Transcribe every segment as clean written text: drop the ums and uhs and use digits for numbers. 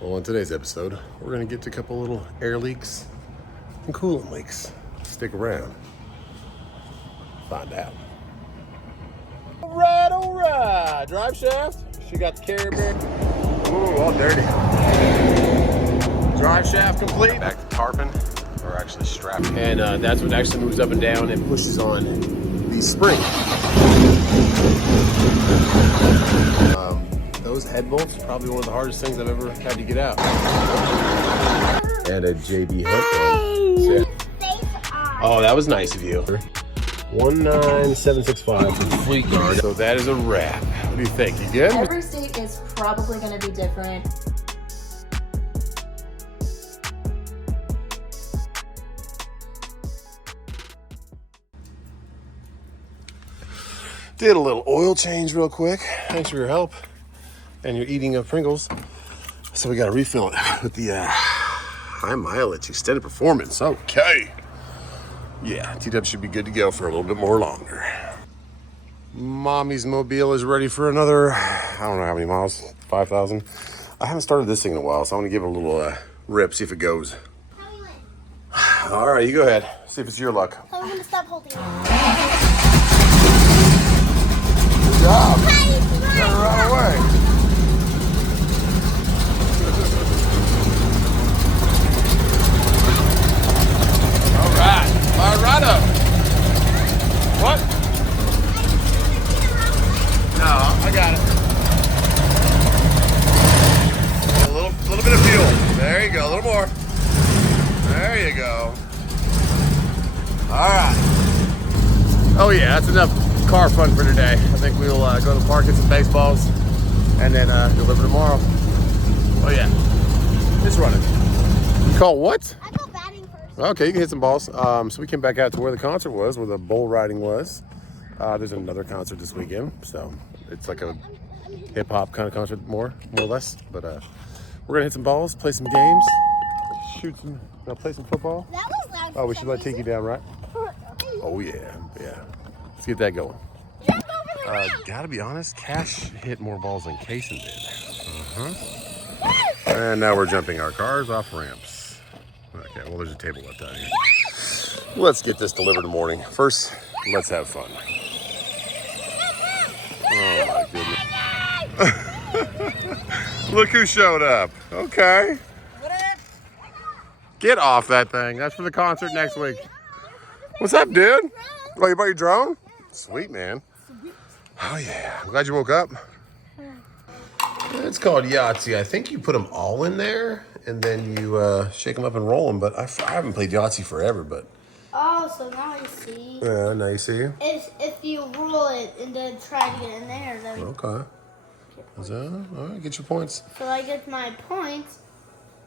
Well, on today's episode, we're gonna get to a couple little air leaks and coolant leaks. Stick around. Find out. All right. Drive shaft. She got the carrier bearing. Ooh, all dirty. Drive shaft complete. Back to tarping, or actually strapping. And that's what actually moves up and down and pushes on the spring. Those head bolts are probably one of the hardest things I've ever had to get out. And a JB hook. Oh, that was nice of you. 19765 for the fleet guard. So that is a wrap. What do you think? You good? Every state is probably going to be different. Did a little oil change real quick. Thanks for your help and your eating of Pringles. So we got to refill it with the high mileage extended performance. Okay. Yeah, TW should be good to go for a little bit more longer. Mommy's Mobile is ready for another, I don't know how many miles, 5,000. I haven't started this thing in a while, so I want to give it a little rip, see if it goes. How you win? All right, you go ahead. See if it's your luck. I'm gonna stop holding it. Good job. You got it right away. All right. Fire right up. What? No, I got it. A little bit of fuel. There you go. A little more. There you go. All right. Oh yeah, that's enough car fun for today. I think we'll go to the park, get some baseballs, and then deliver tomorrow. Oh yeah, it's running. You call what? I go batting first. Okay, you can hit some balls. So we came back out to where the concert was, where the bull riding was. There's another concert this weekend, so it's like a hip hop kind of concert, more or less. But we're gonna hit some balls, play some games, shoot some, play some football. That was loud. Oh, we should let Tiki down, right? Oh yeah. Let's get that going. Jump over the ramp. Gotta be honest, Cash hit more balls than Kaysen did. And now we're jumping our cars off ramps. Okay, well there's a table left out here. Let's get this delivered in the morning. First, let's have fun. Oh my goodness. Look who showed up. Okay. Get off that thing. That's for the concert next week. What's up, dude? Oh, you bought your drone? Sweet, man. Oh yeah, I'm glad you woke up. It's called Yahtzee. I think you put them all in there and then you shake them up and roll them, but I haven't played Yahtzee forever, but. Oh, so now I see. Yeah, now you see. If you roll it and then try to get in there, then. Okay. Is that, all right, get your points. So I get my points.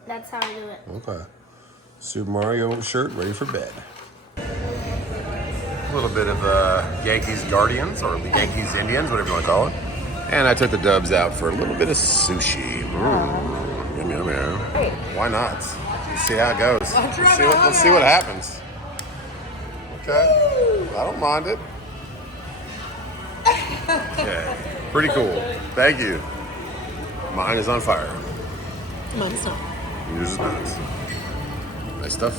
That's how I do it. Okay. Super Mario shirt ready for bed. A little bit of Yankees Guardians or the Yankees Indians, whatever you want to call it. And I took the Dubs out for a little bit of sushi. Yummy, yummy. Why not? Let's see how it goes. Let's see what happens. Okay. I don't mind it. Okay. Pretty cool. Thank you. Mine is on fire. Mine is not. Yours is not. Nice stuff.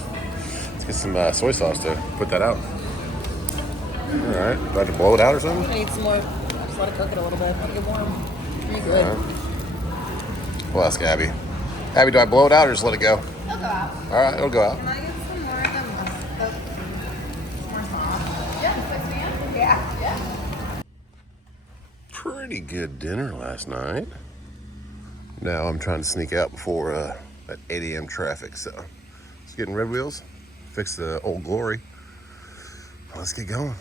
Let's get some soy sauce to put that out. All right. Do I have to blow it out or something? I need some more. Just let it cook it a little bit. Let it get warm. Pretty good. All right. We'll ask Abby. Abby, do I blow it out or just let it go? It'll go out. All right, it'll go out. Can I get some more of them? More sauce? Yeah. Pretty good dinner last night. Now I'm trying to sneak out before that 8 a.m. traffic, so let's get in Red Wheels, fix the Old Glory. Let's get going.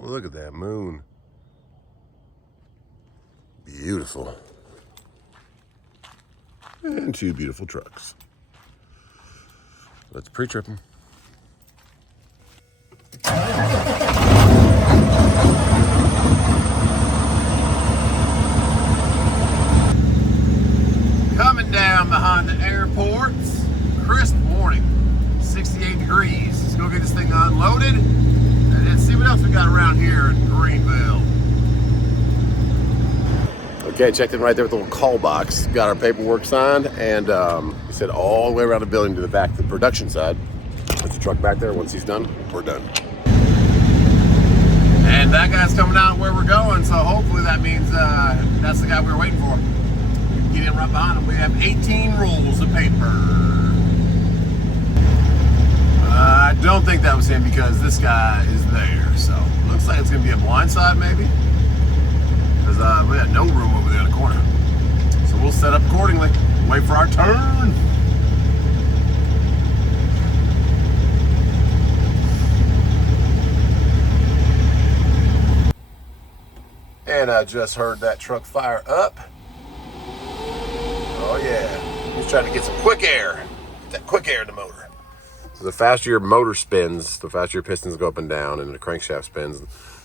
Look at that moon. Beautiful. And two beautiful trucks. Let's pre-trip them. Coming down behind the airports. Crisp morning. 68 degrees. Let's go get this thing unloaded and then see what else we got around here in Greenville. Okay, checked in right there with the little call box. Got our paperwork signed, and he said all the way around the building to the back, to the production side. Put the truck back there. Once he's done, we're done. And that guy's coming out where we're going, so hopefully that means that's the guy we were waiting for. Get in right behind him. We have 18 rolls of paper. I don't think that was him because this guy is there, so looks like it's going to be a blind side maybe. Because we got no room over there in the corner. So we'll set up accordingly. Wait for our turn. And I just heard that truck fire up. Oh yeah. He's trying to get some quick air. Get that quick air in the motor. So the faster your motor spins, the faster your pistons go up and down, and the crankshaft spins.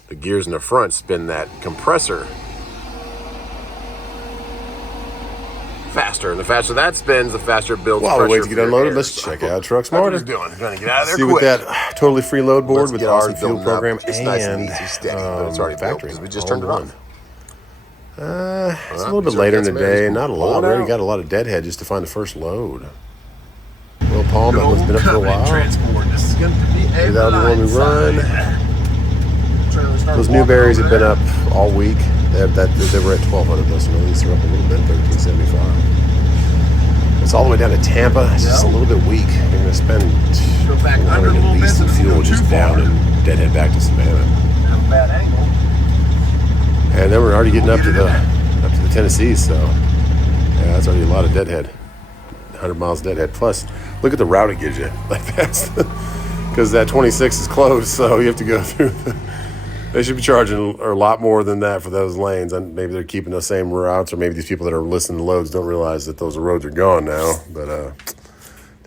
The gears in the front spin that compressor faster, and the faster that spins, the faster it builds pressure. While we wait to get unloaded, let's check out Truck Smarter. What he's doing. He's trying to get out of there quick. See with that totally free load board with the awesome fuel program it's and nice and easy, steady, but it's already factory. because we just turned it on. It's a little bit later in the day, not a lot. We already got a lot of deadhead just to find the first load. Will Palm, that one's been up for a while. Transport. This is going to be a Without the one we run. Those Newberries have been up all week. They were at 1,200 plus, and at least they're up a little bit, 1,375. It's all the way down to Tampa. It's just a little bit weak. You're going to spend under a little at least some fuel just down and deadhead back to Savannah. Have a bad angle. And then we're already getting up to the Tennessee, so yeah, that's already a lot of deadhead. 100 miles deadhead. Plus, look at the route it gives you. Like that's because that 26 is closed, so you have to go through. They should be charging a lot more than that for those lanes, and maybe they're keeping those same routes, or maybe these people that are listening to loads don't realize that those roads are gone now. But it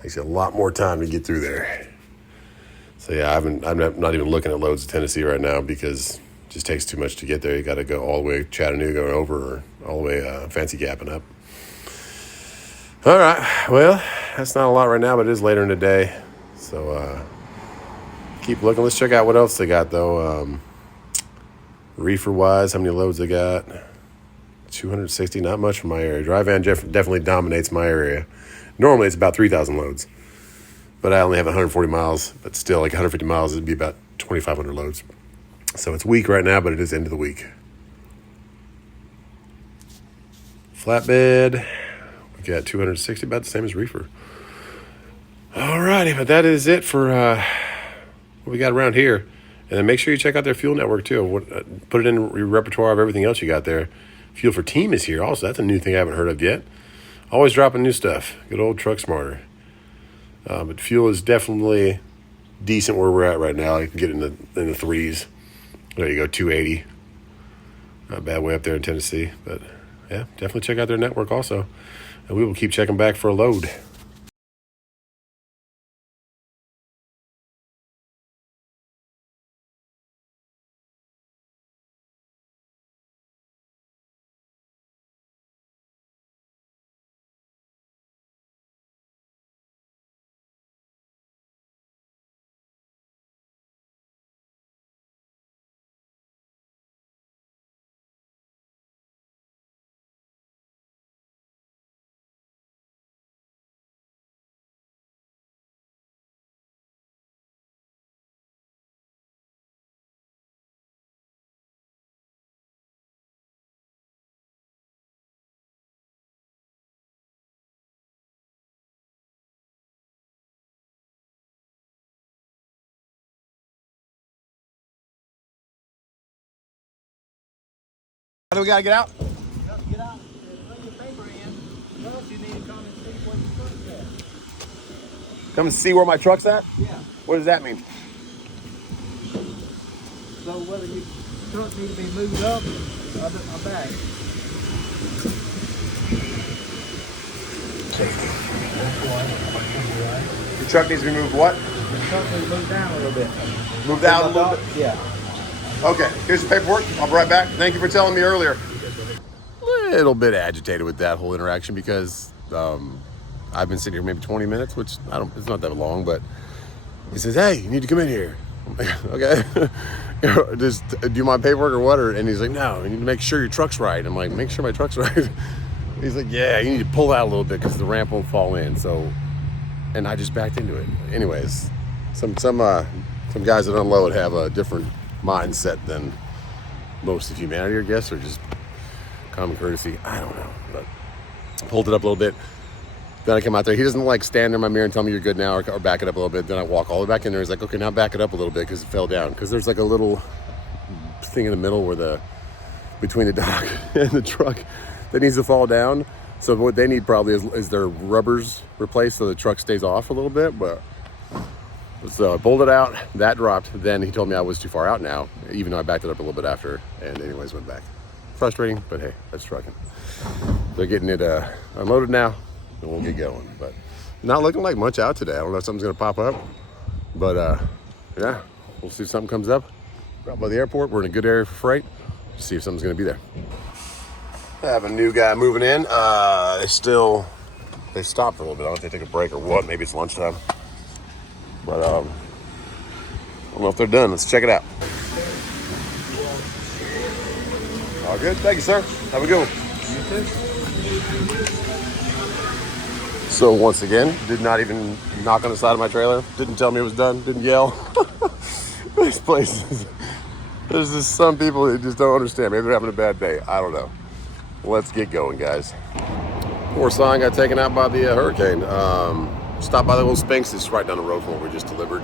takes you a lot more time to get through there. So yeah, I'm not even looking at loads of Tennessee right now because it just takes too much to get there. You got to go all the way Chattanooga or over, or all the way Fancy Gap and up. All right, well, that's not a lot right now, but it is later in the day, so keep looking. Let's check out what else they got though. Reefer wise, how many loads they got? 260, not much from my area. Dry van definitely dominates my area. Normally it's about 3,000 loads, but I only have 140 miles, but still like 150 miles, it'd be about 2,500 loads. So it's weak right now, but it is end of the week. Flatbed, we got 260, about the same as reefer. All righty, but that is it for what we got around here. And then make sure you check out their fuel network too. Put it in your repertoire of everything else you got there. Fuel for Team is here also. That's a new thing I haven't heard of yet. Always dropping new stuff. Good old Truck Smarter. But fuel is definitely decent where we're at right now. You can get in the threes. There you go, 280. Not a bad way up there in Tennessee. But yeah, definitely check out their network also. And we will keep checking back for a load. How do we got to get out? Get out, bring your paper in. Plus, you need to come and see what your truck's at. Come and see where my truck's at? Yeah. What does that mean? So whether your truck needs to be moved up or back. Your truck needs to be moved what? The truck needs to move down a little bit. Moved out a little bit? Yeah. Okay, here's the paperwork. I'll be right back. Thank you for telling me earlier. Little bit agitated with that whole interaction because I've been sitting here maybe 20 minutes, which it's not that long, but he says, hey, you need to come in here. I'm like, okay. Just do my paperwork or what? And he's like, no, you need to make sure your truck's right. I'm like, make sure my truck's right. He's like, yeah, you need to pull out a little bit because the ramp won't fall in. So, and I just backed into it. Anyways, some guys that unload have a different mindset than most of humanity, I guess, or just common courtesy. I don't know, but pulled it up a little bit. Then I come out there. He doesn't like stand in my mirror and tell me you're good now or back it up a little bit. Then I walk all the way back in there. He's like, okay, now back it up a little bit because it fell down. Because there's like a little thing in the middle where between the dock and the truck that needs to fall down. So what they need probably is their rubbers replaced so the truck stays off a little bit. But so I pulled it out. That dropped. Then he told me I was too far out now, even though I backed it up a little bit after. And anyways, went back. Frustrating, but hey, that's trucking. They're getting it unloaded now. And we'll get going, but not looking like much out today. I don't know if something's gonna pop up, but yeah, we'll see if something comes up. We're out by the airport. We're in a good area for freight. See if something's gonna be there. I have a new guy moving in. They stopped for a little bit. I don't know if they take a break or what. Maybe it's lunchtime, but I don't know if they're done. Let's check it out. All good. Thank you, sir. Have a good one. You too. So once again, did not even knock on the side of my trailer. Didn't tell me it was done. Didn't yell. This place there's just some people that just don't understand. Maybe they're having a bad day. I don't know. Let's get going, guys. Poor sign got taken out by the hurricane. Stopped by the little Spinks. It's right down the road from where we just delivered.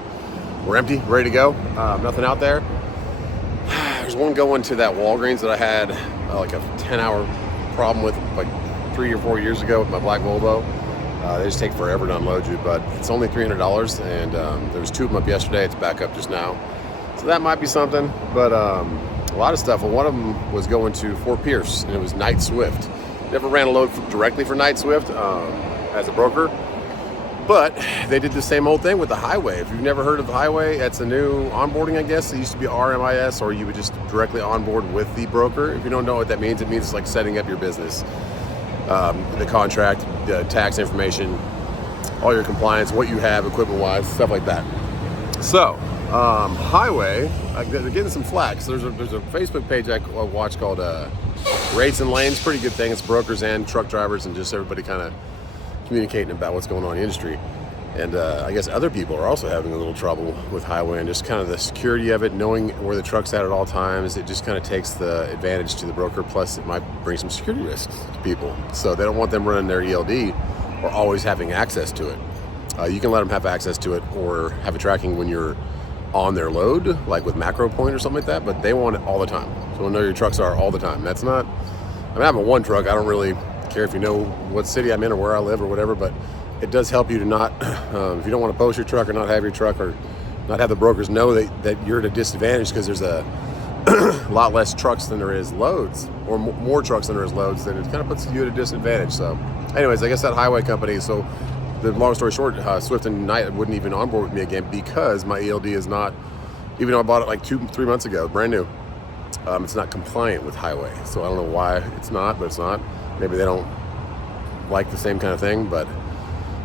We're empty, ready to go. Nothing out there. There's one going to that Walgreens that I had like a 10-hour problem with like 3 or 4 years ago with my black Volvo. They just take forever to unload you, but it's only $300, and there was 2 of them up yesterday. It's back up just now, so that might be something. But a lot of stuff. Well, one of them was going to Fort Pierce, and it was Night Swift. Never ran a load directly for Night Swift as a broker, but they did the same old thing with the highway. If you've never heard of the highway, that's a new onboarding, I guess. It used to be RMIS, or you would just directly onboard with the broker. If you don't know what that means, it means it's like setting up your business. The contract, the tax information, all your compliance, what you have equipment-wise, stuff like that. So, highway, they're getting some flack. So there's a Facebook page I watch called Rates and Lanes. Pretty good thing. It's brokers and truck drivers and just everybody kind of communicating about what's going on in the industry. And I guess other people are also having a little trouble with highway and just kind of the security of it, knowing where the truck's at all times. It just kind of takes the advantage to the broker. Plus, it might bring some security risks to people. So they don't want them running their ELD or always having access to it. You can let them have access to it or have it tracking when you're on their load, like with Macro Point or something like that, but they want it all the time. So know your trucks are all the time. That's not, I mean, I have a one truck. I don't really care if you know what city I'm in or where I live or whatever, but it does help you to not, if you don't want to post your truck or not have your truck or not have the brokers know that you're at a disadvantage because there's a lot less trucks than there is loads, or more trucks than there is loads, then it kind of puts you at a disadvantage. So anyways, I guess that highway company, so the long story short, Swift and Knight wouldn't even onboard with me again because my ELD is not, even though I bought it like 2-3 months ago, brand new, it's not compliant with highway. So I don't know why it's not, but it's not. Maybe they don't like the same kind of thing, but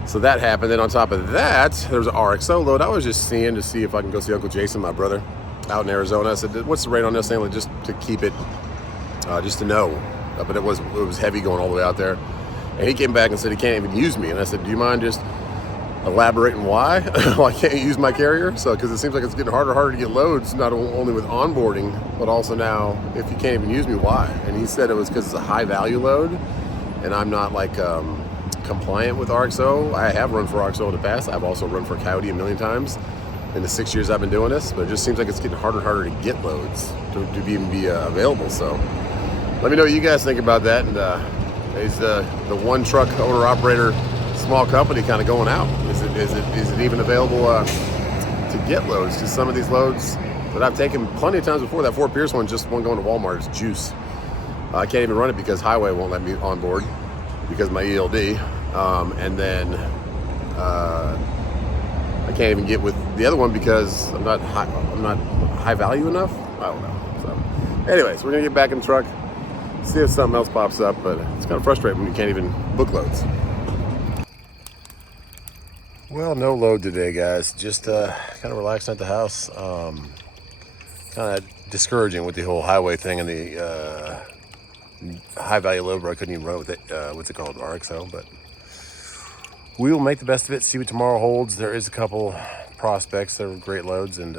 so that happened. Then on top of that, there was an RXO load. I was just seeing to see if I can go see Uncle Jason, my brother, out in Arizona. I said, what's the rate on this thing? Just to keep it, just to know. But it was heavy going all the way out there. And he came back and said he can't even use me. And I said, do you mind just elaborating why? Why can't you use my carrier? So, because it seems like it's getting harder and harder to get loads, not only with onboarding, but also now, if you can't even use me, why? And he said it was because it's a high value load, and I'm not like compliant with RXO. I have run for RXO in the past. I've also run for Coyote a million times in the 6 years I've been doing this, but it just seems like it's getting harder and harder to get loads to even be available. So let me know what you guys think about that. And is the one truck owner operator small company kind of going out? Is it even available to get loads? Because some of these loads that I've taken plenty of times before, that Fort Pierce one, just one going to Walmart, is juice. I can't even run it because highway won't let me on board because of my ELD. And then I can't even get with the other one because I'm not high value enough. I don't know. So anyways, we're gonna get back in the truck, see if something else pops up, but it's kind of frustrating when you can't even book loads. Well, no load today, guys. Just kind of relaxing at the house. Kind of discouraging with the whole highway thing and the high value load where I couldn't even run with it. What's it called? RXO. But we will make the best of it, see what tomorrow holds. There is a couple prospects that are great loads, and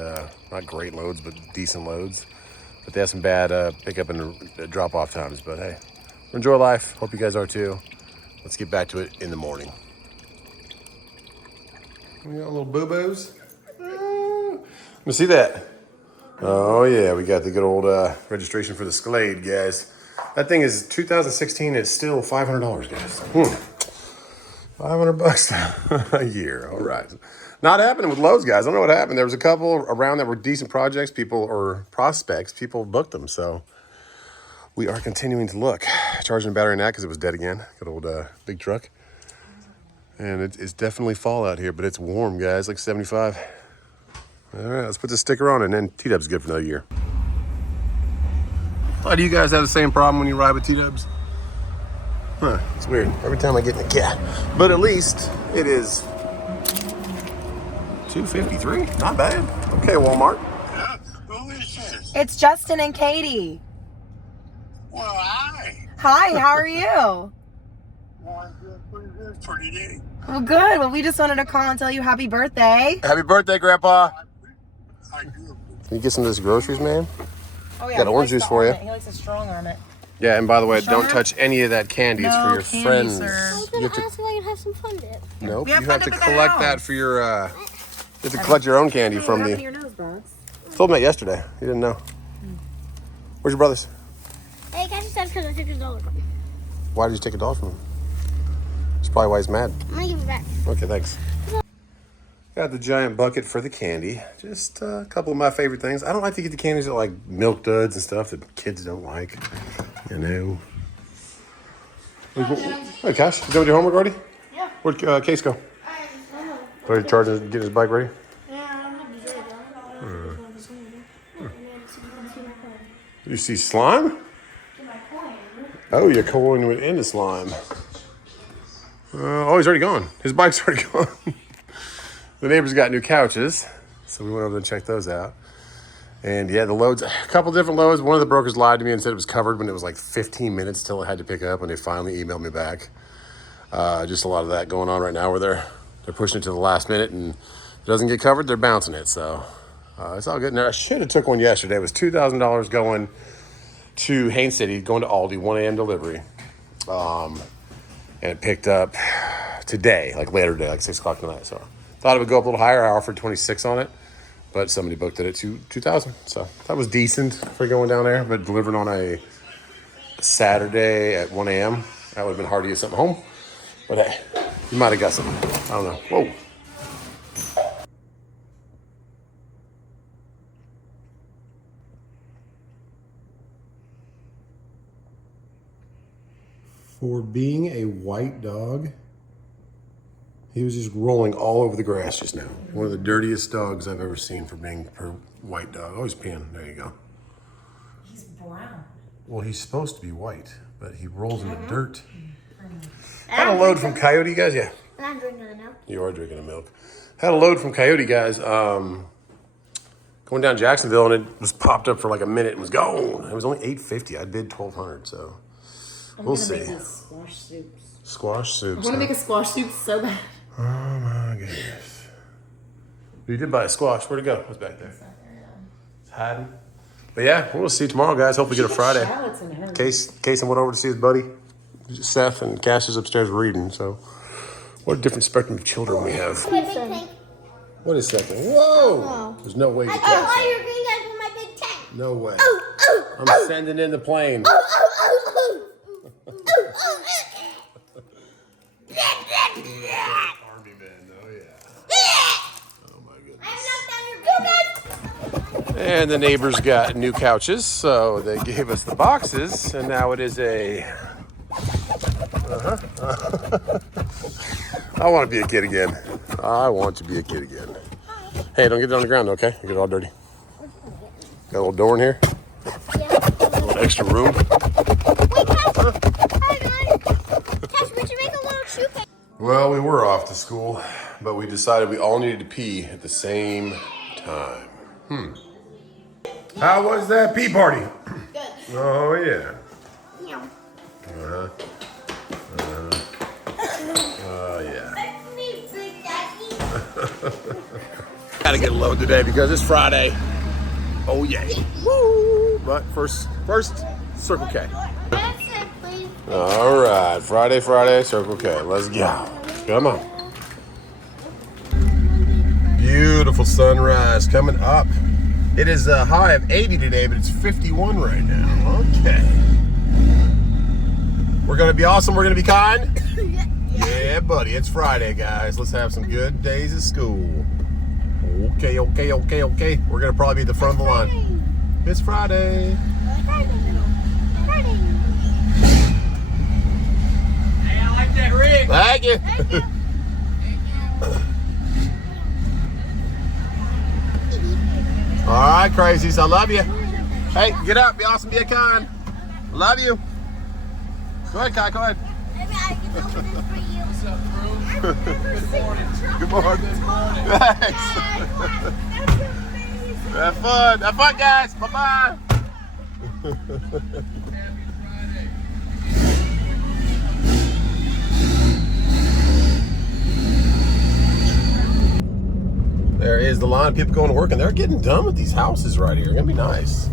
not great loads, but decent loads. But they have some bad pickup and drop off times. But hey, enjoy life. Hope you guys are too. Let's get back to it in the morning. We got little boo-boos. Let me see that. Oh yeah, we got the good old registration for the Escalade, guys. That thing is 2016. It's still $500, guys. $500 a year. All right. Not happening with loads, guys. I don't know what happened. There was a couple around that were decent projects. People or prospects. People booked them. So we are continuing to look. Charging the battery in that because it was dead again. Good old big truck. And it's definitely fall out here, but it's warm, guys, like 75. All right, let's put the sticker on, and then T-Dub's good for another year. Oh, do you guys have the same problem when you ride with T-Dubs? Huh, it's weird. Every time I get in the cat. But at least it is $253. Not bad. Okay, Walmart. Who is this? It's Justin and Katie. Well, hi. Hi, how are you? Well, I'm doing pretty good for today. Well, good. Well, we just wanted to call and tell you happy birthday. Happy birthday, Grandpa. I do. Can you get some of this groceries, man? Oh, yeah. Got orange juice for you. He likes a strong on it. Yeah, and by the way, Sugar? don't touch any of that candy. It's for your friends. Sir. I was You gonna have to, ask if I could have some fun dip. nope, We you have have fun to dip at the collect house. that for your, you have to collect your own candy from What the, happened to your nose, Bugs? told him that yesterday. He didn't know. Where's your brothers? Hey, can I just have because I took $1 from him? Why did you take $1 from him? That's probably why he's mad. I'm gonna give it back. Okay, thanks. Got the giant bucket for the candy. Just a couple of my favorite things. I don't like to get the candies that like Milk Duds and stuff that kids don't like. You know. Hey, Cash, you done with your homework already? Yeah. Where'd Case go? Already charging, getting his bike ready? Yeah, I'm gonna be good. You see slime? Oh, your coin went into slime. Oh, he's already gone. His bike's already gone. The neighbors got new couches, so we went over and checked those out. And yeah, the loads, a couple different loads. One of the brokers lied to me and said it was covered when it was like 15 minutes till it had to pick up, and they finally emailed me back. Just a lot of that going on right now where they're pushing it to the last minute, and if it doesn't get covered, they're bouncing it. So it's all good. Now, I should have took one yesterday. It was $2,000 going to Haines City, going to Aldi, 1 a.m. delivery. And it picked up today, like later today, like 6 o'clock tonight. So thought it would go up a little higher. I offered 26 on it, but somebody booked it at 2,000. So that was decent for going down there, but delivering on a Saturday at 1 a.m., that would have been hard to get something home. But hey, you might have got something. I don't know. Whoa. For being a white dog, he was just rolling all over the grass just now. One of the dirtiest dogs I've ever seen for being a white dog. Oh, he's peeing. There you go. He's brown. Well, he's supposed to be white, but he rolls in the dirt. Had a load from Coyote, guys. Yeah, And I'm drinking the milk. you are drinking the milk. Had a load from Coyote, guys. Going down Jacksonville, and it was popped up for like a minute and was gone. It was only $850. I bid $1,200, so we'll see. Squash soups. Squash soups. I want to huh? make a squash soup so bad. Oh my goodness. You did buy a squash. Where'd it go? What's back there? It's hiding. But yeah, we'll see tomorrow, guys. Hopefully get a Friday. Shallots in her. Case went over to see his buddy, Seth, and Cass is upstairs reading. So what a different spectrum of children we have. My big tank. What is that thing? Whoa! There's no way you I can. thought you were going to with my big tank. No way. Oh, I'm sending in the plane. oh. Army man, oh yeah. Oh my goodness. I have knocked down your big. And the neighbors got new couches, so they gave us the boxes, and now it is a. I want to be a kid again. I want to be a kid again. Hey, don't get it on the ground, okay? You get it all dirty. Got a little door in here. Yeah. A little extra room. Wait, Cash. Hang on. Cash, we should make a little shoe case. Well, we were off to school. but we decided we all needed to pee at the same time. How was that pee party? Good. Oh, yeah. Meow. Oh, yeah. That's me, Big Daddy. Gotta get a load today because it's Friday. Oh, yeah. Woo! But first, Circle K. That's it, please. All right, Friday, Circle K. Let's go. Come on. Beautiful sunrise coming up. It is a high of 80 today, but it's 51 right now. Okay. We're gonna be awesome. We're gonna be kind. Yeah, buddy. It's Friday, guys. Let's have some good days at school. Okay. We're gonna probably be at the front of the line. It's Friday. Hey, I like that rig. Thank you. All right, crazies. I love you. Hey, get up. Be awesome. Be a kind. Love you. Go ahead, Kai. Go ahead. Maybe I can open this for you. What's up, crew? I've never seen Good morning. Good morning. Thanks. That's amazing. Have fun. Have fun, guys. Bye-bye. There is the line of people going to work, and they're getting done with these houses right here. It's gonna be nice.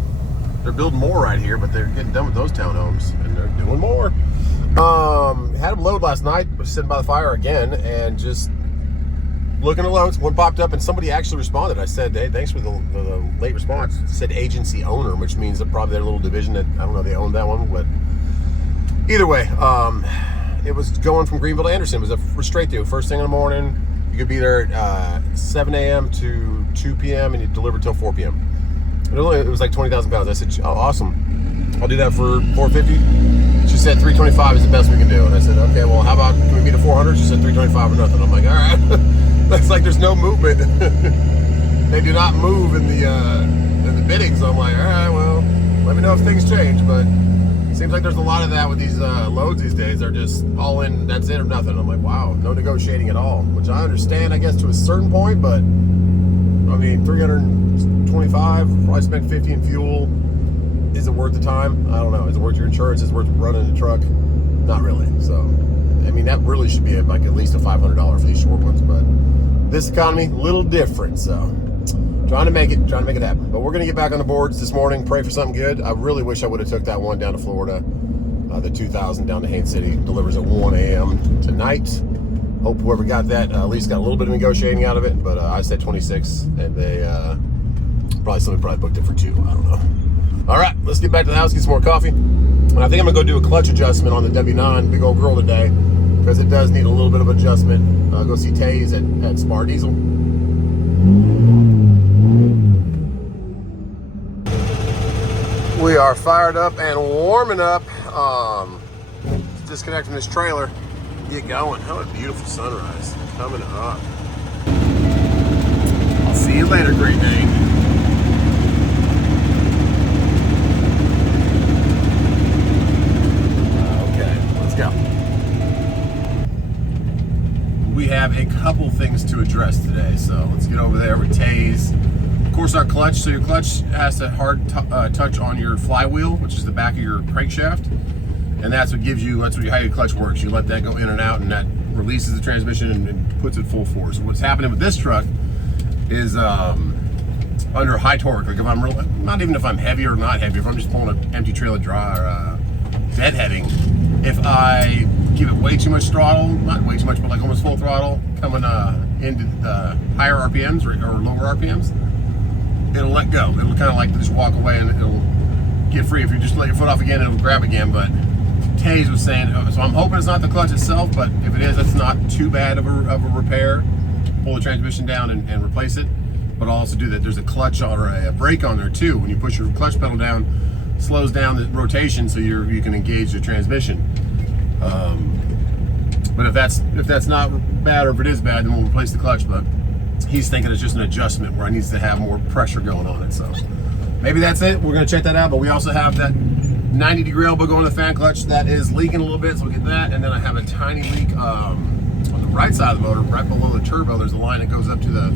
They're building more right here, but they're getting done with those townhomes, and they're doing more. Had them load last night, was sitting by the fire again, and just looking at loads. One popped up, and somebody actually responded. I said, "Hey, thanks for the late response." It said agency owner, which means that probably their little division that I don't know they own that one, but either way, it was going from Greenville to Anderson. It was a straight through. First thing in the morning. You could be there at 7 a.m. to 2 p.m. and you deliver till 4 p.m. It was like 20,000 pounds. I said, "Oh, awesome. I'll do that for $450." She said $325 is the best we can do. And I said, "Okay, well, how about, can we meet at 400? She said $325 or nothing." I'm like, all right. That's like there's no movement. They do not move in the bidding. So I'm like, all right, well, let me know if things change. But it seems like there's a lot of that with these loads these days. They're just all in, that's it or nothing. I'm like, wow, no negotiating at all, which I understand, I guess, to a certain point, but I mean, 325, probably spent 50 in fuel. Is it worth the time? I don't know. Is it worth your insurance? Is it worth running the truck? Not really. So, I mean, that really should be like at least a $500 for these short ones, but this economy, a little different, so. Trying to make it happen. But we're gonna get back on the boards this morning, pray for something good. I really wish I would have took that one down to Florida. The 2000 down to Haines City delivers at 1 a.m. tonight. Hope whoever got that at least got a little bit of negotiating out of it, but I said 26 and they somebody booked it for 2, I don't know. All right, let's get back to the house, get some more coffee. And I think I'm gonna go do a clutch adjustment on the W9 big old girl today because it does need a little bit of adjustment. I'll go see Taze at Spar Diesel. We are fired up and warming up. Disconnecting this trailer. Get going. How a beautiful sunrise coming up. I'll see you later, Great Dane. Okay, let's go. We have a couple things to address today, so let's get over there with Taze. Of course, our clutch. So your clutch has a hard touch on your flywheel, which is the back of your crankshaft, and that's what gives you. That's how your clutch works. You let that go in and out, and that releases the transmission and puts it full force. What's happening with this truck is under high torque. Like if I'm not even if I'm heavy or not heavy, if I'm just pulling an empty trailer dry or deadheading, if I give it way too much throttle, not way too much, but like almost full throttle, coming into higher RPMs or lower RPMs, it'll let go. It'll kind of like just walk away and it'll get free. If you just let your foot off again, it'll grab again. But Taze was saying, so I'm hoping it's not the clutch itself, but if it is, that's not too bad of a repair. Pull the transmission down and replace it. But I'll also do that. There's a clutch or a brake on there too. When you push your clutch pedal down, slows down the rotation so you can engage the transmission. But if that's not bad, or if it is bad, then we'll replace the clutch. But he's thinking it's just an adjustment where it needs to have more pressure going on it. So maybe that's it. We're gonna check that out. But we also have that 90-degree elbow going to the fan clutch that is leaking a little bit, so we'll get that. And then I have a tiny leak on the right side of the motor, right below the turbo, there's a line that goes up to the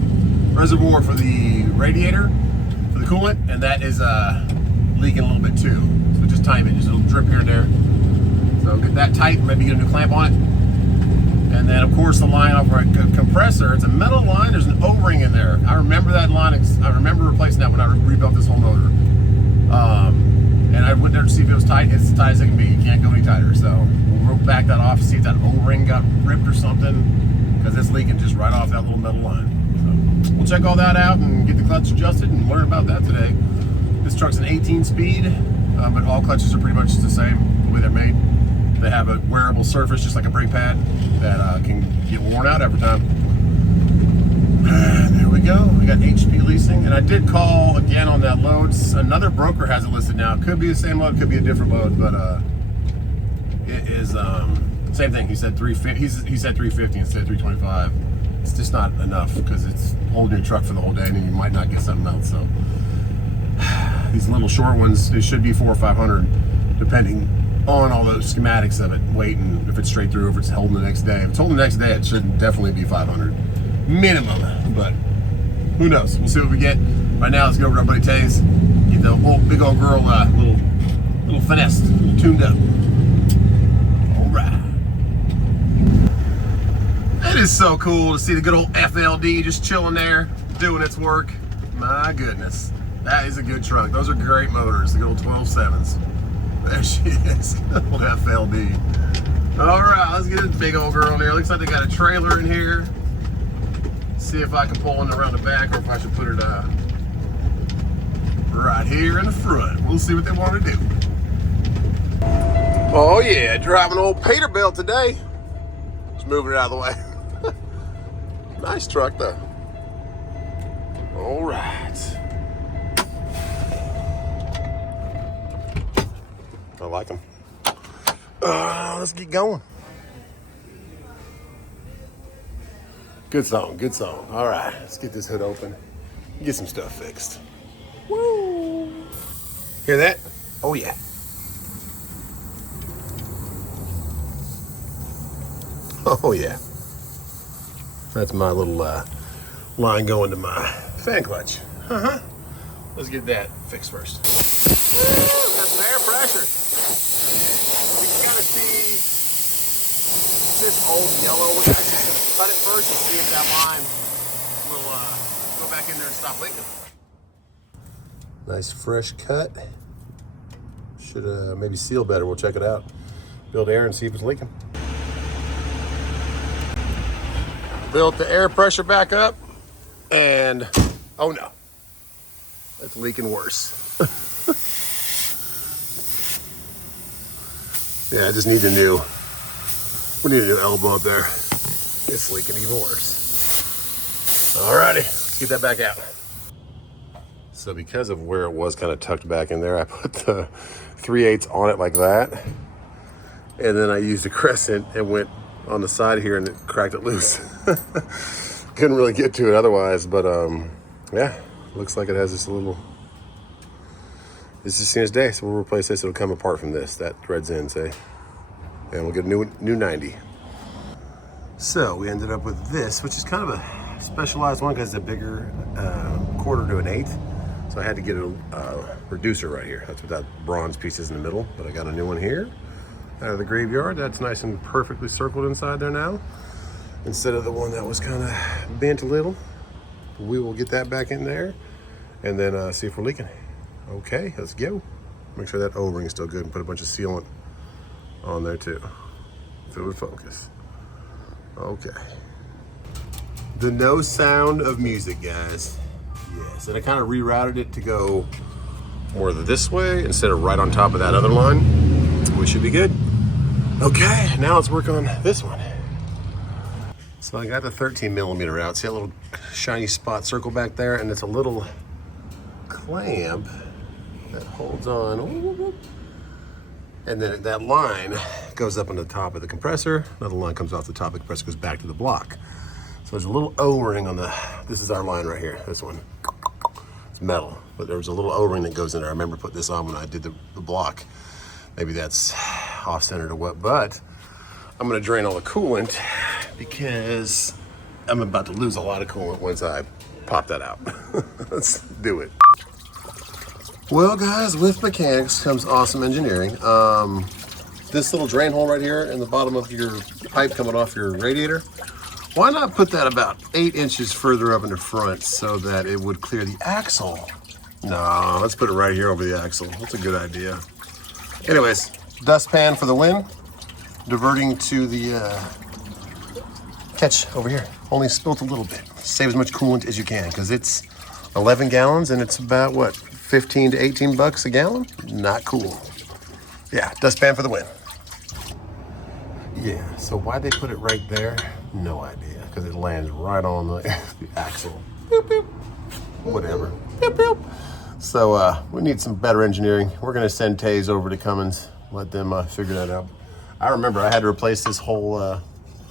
reservoir for the radiator, for the coolant, and that is leaking a little bit too. So just time it, just a little drip here and there. So get that tight, maybe get a new clamp on it. And then of course the line off our compressor, it's a metal line, there's an O-ring in there. I remember that line, I remember replacing that when I rebuilt this whole motor. And I went there to see if it was tight. It's as tight as it can be. You can't go any tighter. So we'll back that off, see if that O-ring got ripped or something, because it's leaking just right off that little metal line. So we'll check all that out and get the clutch adjusted and learn about that today. This truck's an 18 speed, but all clutches are pretty much the same, the way they're made. They have a wearable surface, just like a brake pad, that can get worn out every time. And there we go. We got HP leasing, and I did call again on that load. Another broker has it listed now. It could be the same load, could be a different load, but it is same thing. He said 350. He said 350 instead of 325. It's just not enough because it's holding your truck for the whole day, and you might not get something else. So these little short ones, they should be 400 or 500, depending on all those schematics of it, weight, and if it's straight through, if it's holding the next day. If it's holding the next day, it should definitely be 500 minimum, but who knows? We'll see what we get. Right now, let's go over to our buddy Tay's, get the old big old girl little finessed, tuned up. All right. It is so cool to see the good old FLD just chilling there, doing its work. My goodness, that is a good truck. Those are great motors, the good old 12.7s. There she is, old FLD. All right, let's get this big old girl in here. Looks like they got a trailer in here. See if I can pull one around the back, or if I should put it right here in the front. We'll see what they want to do. Oh yeah, driving old Peterbilt today. Just moving it out of the way. Nice truck though. All right. I like them. Let's get going. Good song, good song. All right, let's get this hood open. Get some stuff fixed. Woo! Hear that? Oh yeah. Oh yeah. That's my little line going to my fan clutch. Let's get that fixed first. Woo! Got some air pressure. You can kind of see this old yellow. We're actually just gonna cut it first and see if that line will go back in there and stop leaking. Nice fresh cut. Should maybe seal better. We'll check it out. Build air and see if it's leaking. Built the air pressure back up, and oh no, it's leaking worse. Yeah, I just need a new. We need a new elbow up there. It's leaking even worse. Alrighty, let's get that back out. So because of where it was kind of tucked back in there, I put the 3/8 on it like that. And then I used a crescent and went on the side here and it cracked it loose. Couldn't really get to it otherwise, but yeah, looks like it has this little, it's just seen its day. So we'll replace this, it'll come apart from this, that threads in, say. And we'll get a new 90. So we ended up with this, which is kind of a specialized one because it's a bigger 1/4 to 1/8. So I had to get a reducer right here. That's what that bronze piece is in the middle, but I got a new one here out of the graveyard. That's nice and perfectly circled inside there now, instead of the one that was kind of bent a little. We will get that back in there and then see if we're leaking. Okay, let's go. Make sure that O-ring is still good and put a bunch of sealant on there too, if it would focus. Okay. The no sound of music, guys. Yes, and I kind of rerouted it to go more this way instead of right on top of that other line. We should be good. Okay, now let's work on this one. So I got the 13mm out. See that little shiny spot circle back there? And it's a little clamp that holds on. And then that line goes up on the top of the compressor. Another line comes off the top of the compressor, goes back to the block. So there's a little O-ring on the, this is our line right here, this one. It's metal, but there was a little O-ring that goes in there. I remember putting this on when I did the block. Maybe that's off-centered or what, but I'm gonna drain all the coolant because I'm about to lose a lot of coolant once I pop that out. Let's do it. Well, guys, with mechanics comes awesome engineering. This little drain hole right here in the bottom of your pipe coming off your radiator, why not put that about 8 inches further up in the front so that it would clear the axle? No, let's put it right here over the axle. That's a good idea. Anyways, dustpan for the win. Diverting to the catch over here. Only spilt a little bit. Save as much coolant as you can because it's 11 gallons and it's about what, 15 to 18 bucks a gallon? Not cool. Yeah, dustpan for the win. Yeah, so why'd they put it right there? No idea, because it lands right on the axle. Boop, boop. Whatever. Boop, boop. So we need some better engineering. We're gonna send Taze over to Cummins, let them figure that out. I remember I had to replace this whole,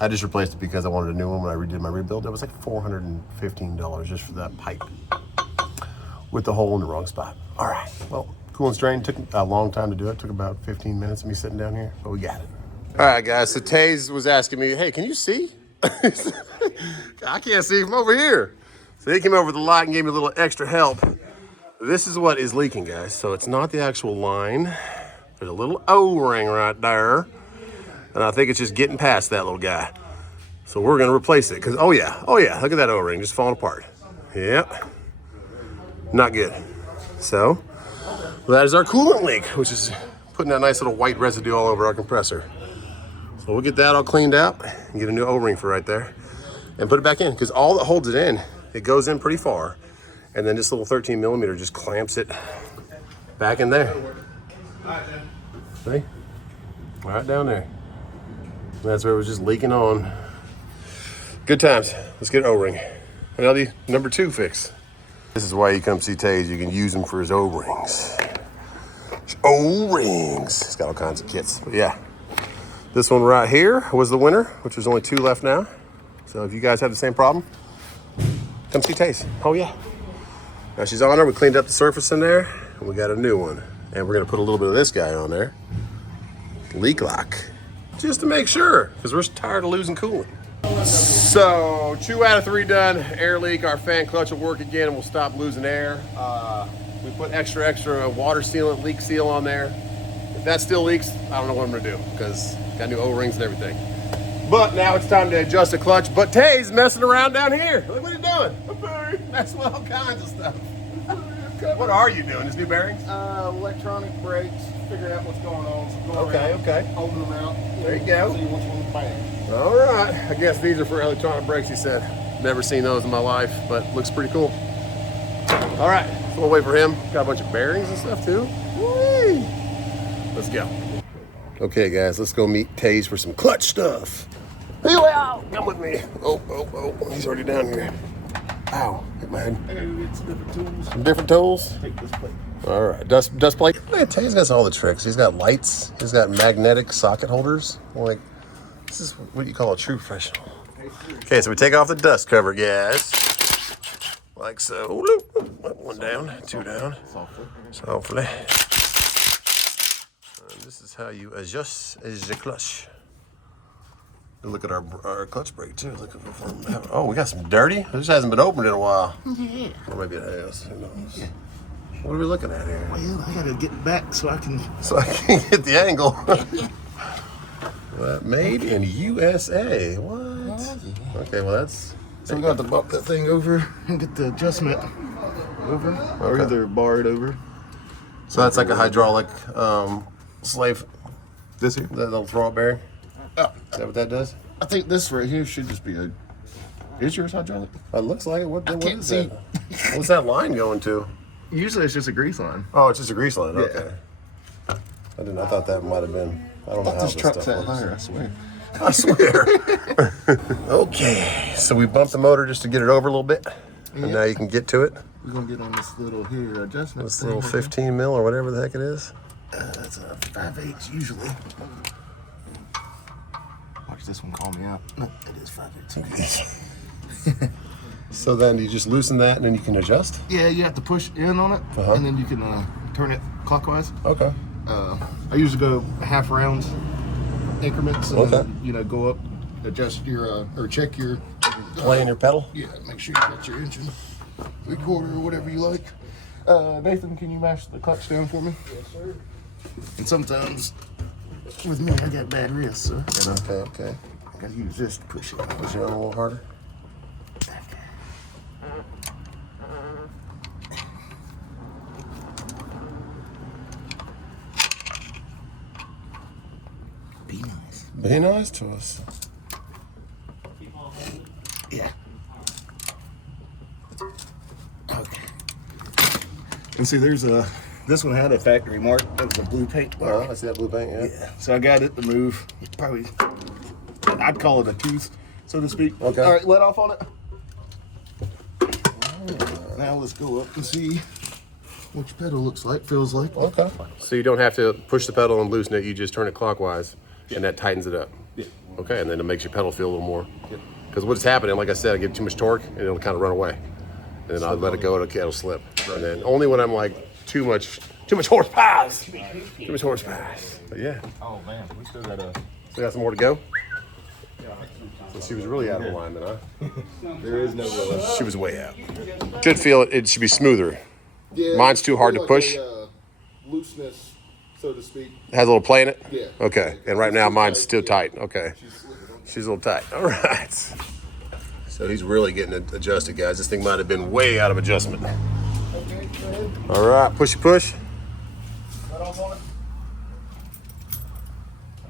I just replaced it because I wanted a new one when I redid my rebuild. It was like $415 just for that pipe with the hole in the wrong spot. All right, well, coolant drain took a long time to do it. Took about 15 minutes of me sitting down here, but we got it. All right, guys, so Taze was asking me, hey, can you see? I can't see from over here. So he came over the lot and gave me a little extra help. This is what is leaking, guys. So it's not the actual line. There's a little O-ring right there. And I think it's just getting past that little guy. So we're gonna replace it, because oh yeah, look at that O-ring just falling apart. Yep, not good. So that is our coolant leak, which is putting that nice little white residue all over our compressor. So we'll get that all cleaned out and get a new O-ring for right there and put it back in, because all that holds it in, it goes in pretty far. And then this little 13 millimeter just clamps it back in there. See? Right down there. That's where it was just leaking on. Good times. Let's get an O-ring. Another number 2 fix. This is why you come see Taze. You can use him for his O-rings. O-rings. He's got all kinds of kits. But yeah. This one right here was the winner, which there's only 2 left now. So if you guys have the same problem, come see Taze. Oh yeah. Now she's on her. We cleaned up the surface in there, and we got a new one. And we're gonna put a little bit of this guy on there. Leak lock. Just to make sure, because we're tired of losing coolant. So 2 out of 3 done. Air leak. Our fan clutch will work again, and we'll stop losing air. We put extra water sealant, leak seal on there. If that still leaks, I don't know what I'm gonna do, because got new O-rings and everything. But now it's time to adjust the clutch. But Taze messing around down here. Look what he's doing. Messing with all kinds of stuff. What are you doing? These new bearings? Electronic brakes, figuring out what's going on. So going around, Okay. holding them out. There you go. See which one's bad. All right. I guess these are for electronic brakes, he said. Never seen those in my life, but looks pretty cool. All right. So we'll wait for him. Got a bunch of bearings and stuff too. Whee! Let's go. Okay, guys, let's go meet Taze for some clutch stuff. Hey, wow, come with me. Oh, he's already down here. Ow, hit my head. I gotta get some different tools. Some different tools? Take this plate. All right, dust plate. Man, Taze got all the tricks. He's got lights. He's got magnetic socket holders. Like, this is what you call a true professional. Okay, so we take off the dust cover, guys. Like so. One down, 2 down. Softly. And this is how you adjust the clutch. Look at our clutch brake too. Look at oh, we got some dirty. This hasn't been opened in a while. Yeah. Or maybe it has. Who knows? Yeah. What are we looking at here? Well, I gotta get back so I can get the angle. Made in USA. What? Okay, well that's. So we got to bump that thing over and get the adjustment over, or either bar it over. So that's like a hydraulic slave. This here, that little throw-up bearing. Is that what that does? I think this right here should just be a. Is yours hydraulic? It looks like it. What can't is see. that? What's that line going to? Usually it's just a grease line. Oh, it's just a grease line. Yeah. Okay. I thought that might have been. I don't know how This this truck's stuff that works. higher, I swear. I swear. Okay, so we bumped the motor just to get it over a little bit, and now you can get to it. We're gonna get on this little here adjustment. This little 15 mil or whatever the heck it is. That's a 5/8 usually. Watch this one call me out. No, it is 5/8. So then you just loosen that and then you can adjust? Yeah, you have to push in on it, and then you can turn it clockwise. Okay. I usually go half rounds increments, and then, go up adjust your or check your Playing your pedal? yeah, make sure you got your engine 3/4 or whatever you like. Nathan, can you mash the clutch down for me? Yes, sir. And sometimes with me, I got bad wrists, so Okay. I gotta use this to push it. Push it on a little harder. Be nice. Be nice to us. Yeah. Okay. And see, there's this one had a factory mark. That was a blue paint mark. Oh, I see that blue paint, yeah. Yeah. So I got it to move. It's probably, I'd call it a tooth, so to speak. Okay. All right, let off on it. Now let's go up and see what your pedal looks like, feels like. Okay. So you don't have to push the pedal and loosen it, you just turn it clockwise, and that tightens it up. Yeah. Okay, and then it makes your pedal feel a little more. Because what's happening, like I said, I get too much torque, and it'll kind of run away. And then I'll let it go, it'll slip. And then only when I'm like too much horsepower. Too much horsepower. But yeah, Oh man, we still got a. still got some more to go. So she was really out of alignment, huh? There is no. She was way out. Should feel it should be smoother. Yeah, Mine's too hard to push. Looseness, so to speak. It has a little play in it? Yeah. Okay. And right now mine's still tight. Okay. She's a little tight. All right. So he's really getting it adjusted, guys. This thing might have been way out of adjustment. Okay, go ahead. All right. Push. Let off on it.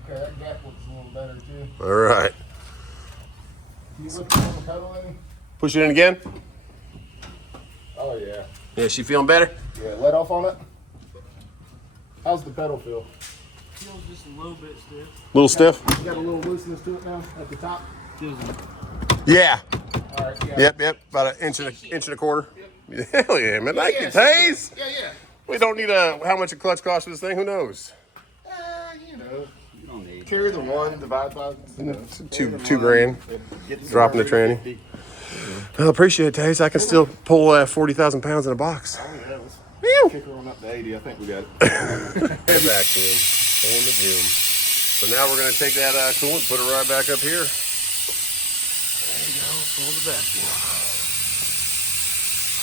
Okay, that gap looks a little better too. All right. Can you lift on the pedal any? Push it in again. Oh yeah. Yeah, she feeling better? Yeah, let off on it. How's the pedal feel? Feels just a little bit stiff. Little stiff? You got a little looseness to it now at the top? Feels Yeah. All right, yeah. Yep. About an inch and a quarter. Hell yeah, man. Thank you, Taze. Yeah. We don't need how much a clutch costs for this thing. Who knows? You know, you don't need. carry the one, divide by, you know, Two grand. get Dropping the tranny. I appreciate it, Taze. I can still pull 40,000 pounds in a box. Kick her on up to 80. I think we got it. Vacuum. Pulling the fume. So now we're going to take that coolant, put it right back up here. There you go. Pull the vacuum.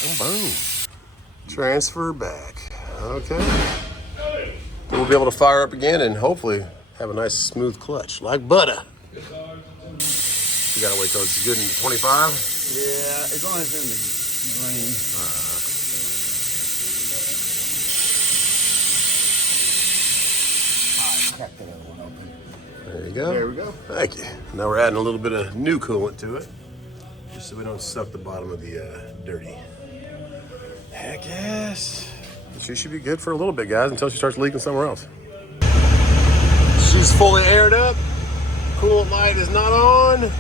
And boom. Transfer back. Okay. Then we'll be able to fire up again and hopefully have a nice smooth clutch like butter. You gotta wait till it's good in the 25. Yeah, as long as it's in the green. Crack that other one open. There you go. There we go. Thank you. Now we're adding a little bit of new coolant to it, just so we don't suck the bottom of the dirty. Heck yes. She should be good for a little bit, guys, until she starts leaking somewhere else. She's fully aired up. Coolant light is not on.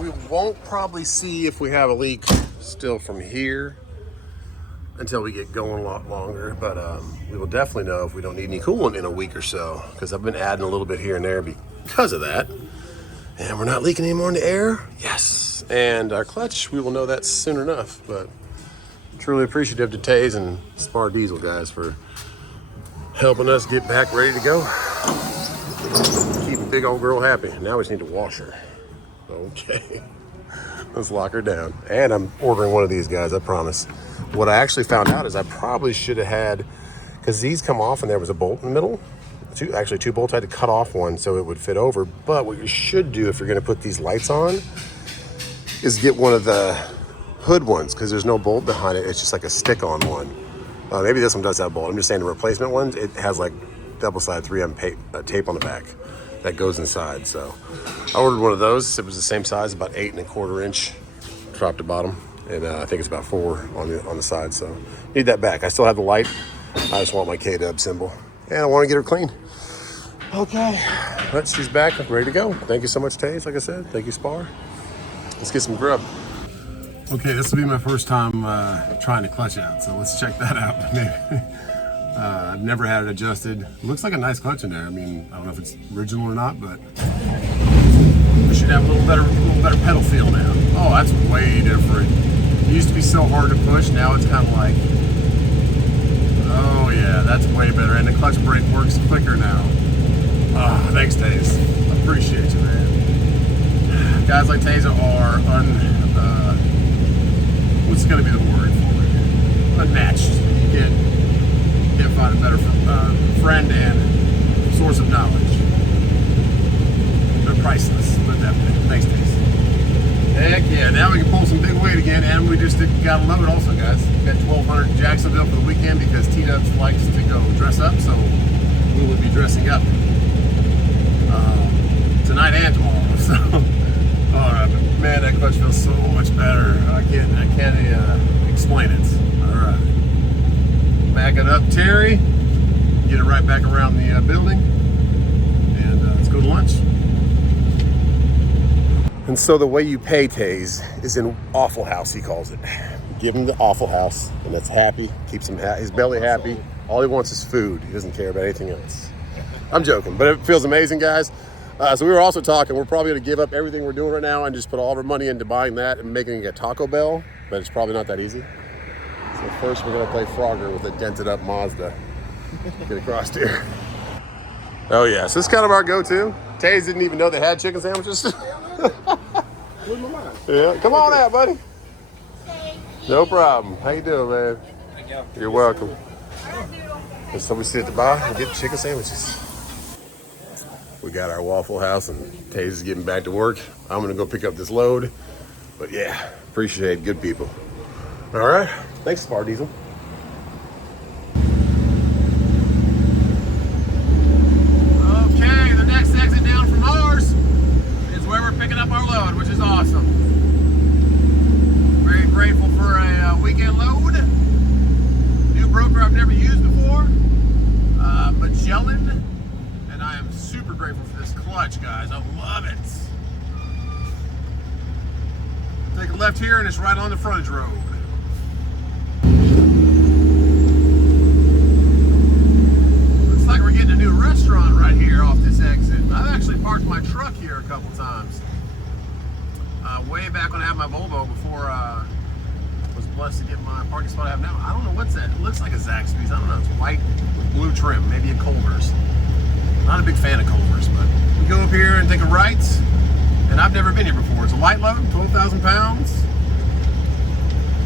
We won't probably see if we have a leak still from here until we get going a lot longer, but we will definitely know if we don't need any coolant in a week or so, because I've been adding a little bit here and there because of that. And we're not leaking anymore in the air. Yes. And our clutch, we will know that soon enough, but truly appreciative to Taze and Spar Diesel guys for helping us get back ready to go. Keeping big old girl happy. Now we just need to wash her. Okay. Let's lock her down. And I'm ordering one of these guys, I promise. What I actually found out is I probably should have had, because these come off and there was a bolt in the middle. Two bolts. I had to cut off one so it would fit over. But what you should do if you're going to put these lights on is get one of the hood ones, because there's no bolt behind it. It's just like a stick-on one. Maybe this one does have a bolt. I'm just saying the replacement one, it has like double-sided 3M tape on the back that goes inside. So I ordered one of those. It was the same size, about 8 1/4 inch, top to bottom, and I think it's about 4 on the side. So need that back. I still have the light. I just want my K-Dub symbol, and I want to get her clean. Okay, but she's back, ready to go. Thank you so much, Taze. Like I said, thank you, Spar. Let's get some grub. Okay, this will be my first time trying to clutch out, so let's check that out. I've never had it adjusted. It looks like a nice clutch in there. I mean, I don't know if it's original or not, but we should have a little better pedal feel now. Oh, that's way different. It used to be so hard to push. Now it's kind of like, oh yeah, that's way better. And the clutch brake works quicker now. Thanks, Taze. Appreciate you. Guys like Taser are what's going to be the word for it? Unmatched. You can't find a better friend and source of knowledge. They're priceless, but that makes taste. Heck yeah, now we can pull some big weight again, and we just gotta love it also, guys. We got 1200 in Jacksonville for the weekend because T-Dubs likes to go dress up, so we will be dressing up tonight and tomorrow. So, alright, man, that clutch feels so much better. I can't explain it. Alright. Back it up, Terry. Get it right back around the building, and let's go to lunch. And so the way you pay Taze is in Awful House, he calls it. Give him the Awful House, and that's happy. Keeps him his belly happy. All he wants is food. He doesn't care about anything else. I'm joking, but it feels amazing, guys. So we were also talking, we're probably gonna give up everything we're doing right now and just put all of our money into buying that and making a Taco Bell, but it's probably not that easy. So first we're gonna play Frogger with a dented up Mazda. Get across here. Oh yeah, so this is kind of our go-to. Taze didn't even know they had chicken sandwiches. Yeah, come on out, buddy. No problem. How you doing, man? Thank you. You're welcome. And so we sit at the bar and get chicken sandwiches. We got our Waffle House and Taze is getting back to work. I'm gonna go pick up this load. But yeah, appreciate good people. All right, thanks, Spar Diesel. Okay, the next exit down from ours is where we're picking up our load, which is awesome. Very grateful for a weekend load. New broker I've never used before, Magellan, and I am super grateful for this clutch, guys. I love it. Take a left here and it's right on the frontage road. Looks like we're getting a new restaurant right here off this exit. I've actually parked my truck here a couple times. Way back when I had my Volvo before I was blessed to get my parking spot I have now. I don't know what's that. It looks like a Zaxby's. I don't know. It's white with blue trim. Maybe a Culver's. Not a big fan of Culver's, but we go up here and take a right. And I've never been here before. It's a light load, 12,000 pounds.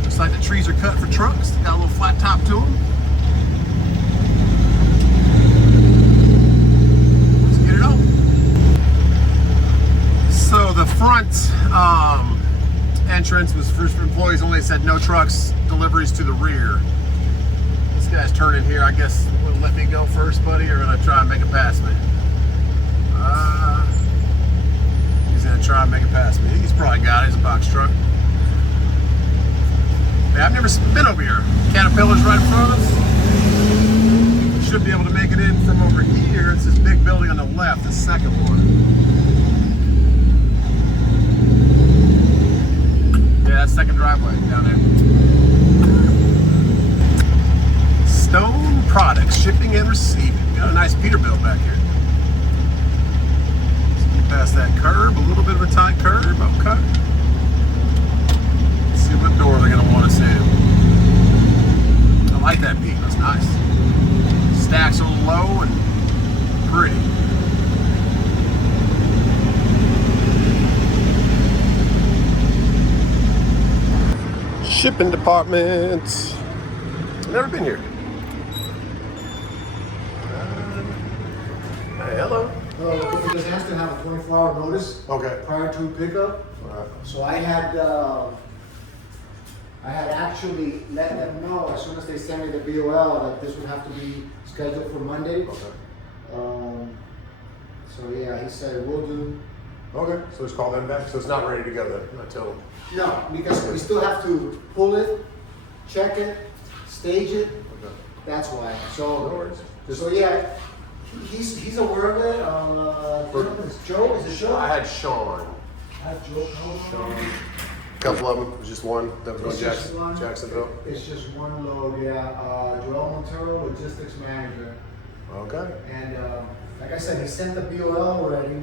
Looks like the trees are cut for trucks. They got a little flat top to them. Let's get it on. So the front entrance was for employees only. Said no trucks, deliveries to the rear. This guy's turning here. I guess will let me go first, buddy, or gonna try and make it past me. He's gonna try and make it past me. He's probably got it. It's a box truck. Yeah, I've never been over here. Caterpillar's right in front of us. Should be able to make it in from over here. It's this big building on the left, the second one. Yeah, that's second driveway down there. Stone Products, shipping and receiving. Got a nice Peterbilt back here. Past that curb, a little bit of a tight curb, okay. Let's see what door they're gonna want us in. I like that peak, that's nice. Stacks a little low and pretty. Shipping department. Never been here. Hey, hello. Because it has to have a 24-hour notice Okay. prior to pickup. Alright. So I had actually let them know as soon as they sent me the BOL that this would have to be scheduled for Monday. Okay. So yeah, he said we'll do. Okay, so just call them back. So it's not ready to go then until. No, because we still have to pull it, check it, stage it. Okay. That's why. No So worries. so yeah, he's aware of it. Is Joe? Is it Joe? I had Sean. I have Joe. A couple of them. It was just one that was It's going just one. Jacksonville. It's just one load, yeah. Joel Montero, logistics manager. Okay. And like I said, he sent the BOL already.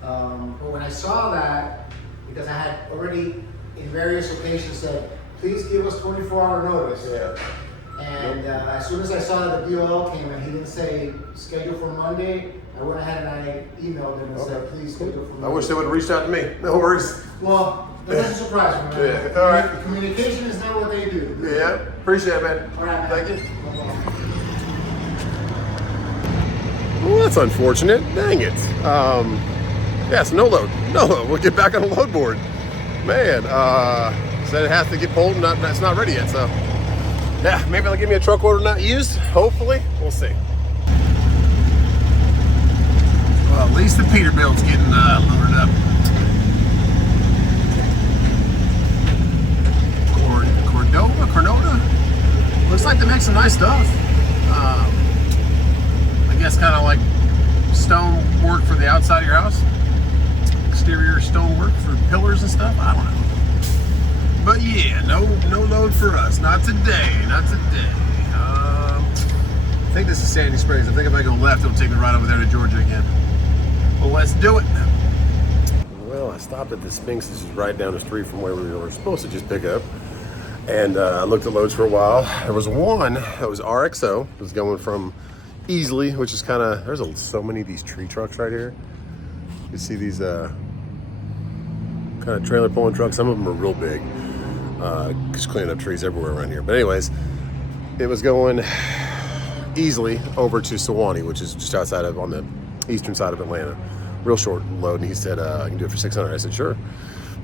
But when I saw that, because I had already in various occasions said, please give us 24-hour notice. Yeah. And as soon as I saw the BOL came and he didn't say schedule for Monday, I went ahead and I emailed him and said, please schedule for Monday. I wish they would have reached out to me. No worries. Well, that's a surprise, man. Yeah, all right. Communication is not what they do. Yeah, appreciate it, man. All right, man. Thank you. Well, that's unfortunate. Dang it. Yeah, so no load. No load. We'll get back on the load board. Man, said it has to get pulled and it's not ready yet, so. Yeah, maybe they'll give me a truck order not used. Hopefully, we'll see. Well, at least the Peterbilt's getting loaded up. Cornota? Looks like they make some nice stuff. I guess kind of like stone work for the outside of your house. Exterior stone work for pillars and stuff. I don't know. But yeah, no load for us. Not today. Not today. I think this is Sandy Springs. I think if I go left, it'll take me right over there to Georgia again. Well, let's do it. Well, I stopped at the Sphinx. This is right down the street from where we were supposed to just pick up. And I looked at loads for a while. There was one that was RXO. It was going from Easily, which is kind of, there's so many of these tree trucks right here. You see these kind of trailer pulling trucks. Some of them are real big. Just cleaning up trees everywhere around here. But anyways, it was going Easily over to Sewanee, which is just outside of, on the eastern side of Atlanta. Real short load. And he said, I can do it for $600. I said, sure.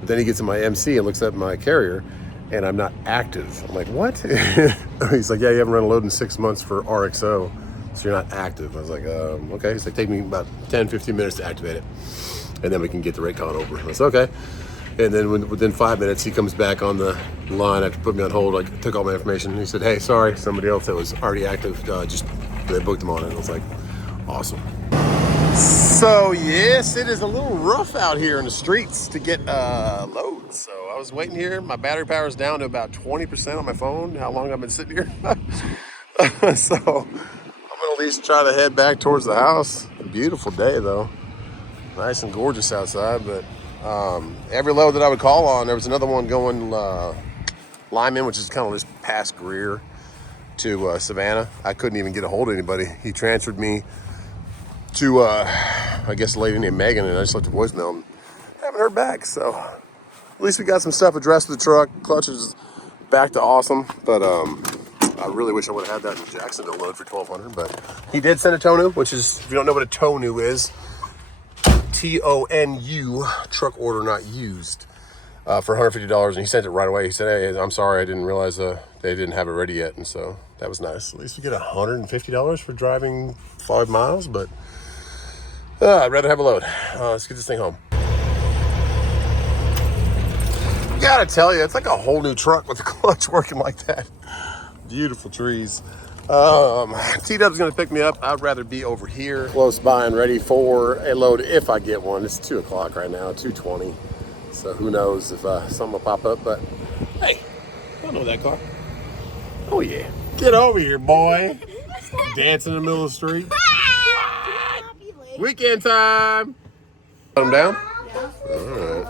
But then he gets in my MC and looks at my carrier, and I'm not active. I'm like, what? He's like, yeah, you haven't run a load in 6 months for RXO, so you're not active. I was like, okay. He's like, take me about 10, 15 minutes to activate it, and then we can get the Raycon over. I said, okay. And then within 5 minutes, he comes back on the line after putting me on hold. I took all my information. He said, hey, sorry, somebody else that was already active, just they booked him on it. And I was like, awesome. So yes, it is a little rough out here in the streets to get loads. So I was waiting here. My battery power is down to about 20% on my phone. How long I've been sitting here. So I'm gonna at least try to head back towards the house. Beautiful day though. Nice and gorgeous outside, but every load that I would call on, there was another one going Lyman, which is kind of just past Greer to Savannah. I couldn't even get a hold of anybody. He transferred me to, I guess, a lady named Megan, and I just left a voicemail and haven't heard back. So at least we got some stuff addressed to the truck. Clutch is back to awesome, but I really wish I would have had that in Jacksonville load for $1,200. But he did send a TONU, which is, if you don't know what a TONU is, TONU, truck order not used, for $150, and he sent it right away. He said, hey, I'm sorry, I didn't realize they didn't have it ready yet, and so that was nice. At least we get $150 for driving 5 miles, but I'd rather have a load. Let's get this thing home. Gotta tell you, it's like a whole new truck with the clutch working like that. Beautiful trees. T-Dub's gonna pick me up. I'd rather be over here, close by and ready for a load if I get one. It's 2 o'clock right now, 2:20. So who knows if something will pop up, but hey, I know that car. Oh yeah. Get over here, boy. Dancing in the middle of the street. Weekend time. Let him down? Yeah. All right.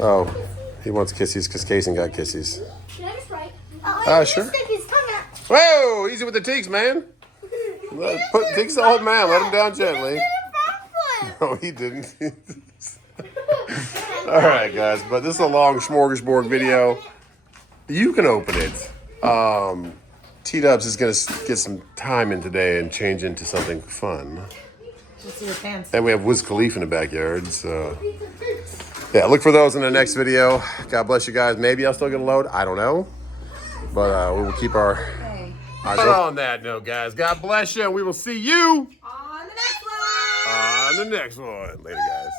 Oh, he wants kissies because Kason got kissies. Should I just write? Sure. Stick his tongue out. Whoa, easy with the teaks, man. Teaks the old man. Let him down gently. No, he didn't. All right, guys, but this is a long smorgasbord video. You can open it. T-Dubs is going to get some time in today and change into something fun. See your pants. And we have Wiz Khalifa in the backyard, so yeah, look for those in the next video. God bless you guys. Maybe I'll still get a load. I don't know, but we will keep our eyes open. On that note, guys, God bless you, and we will see you On the next one. on the next one. Later, guys.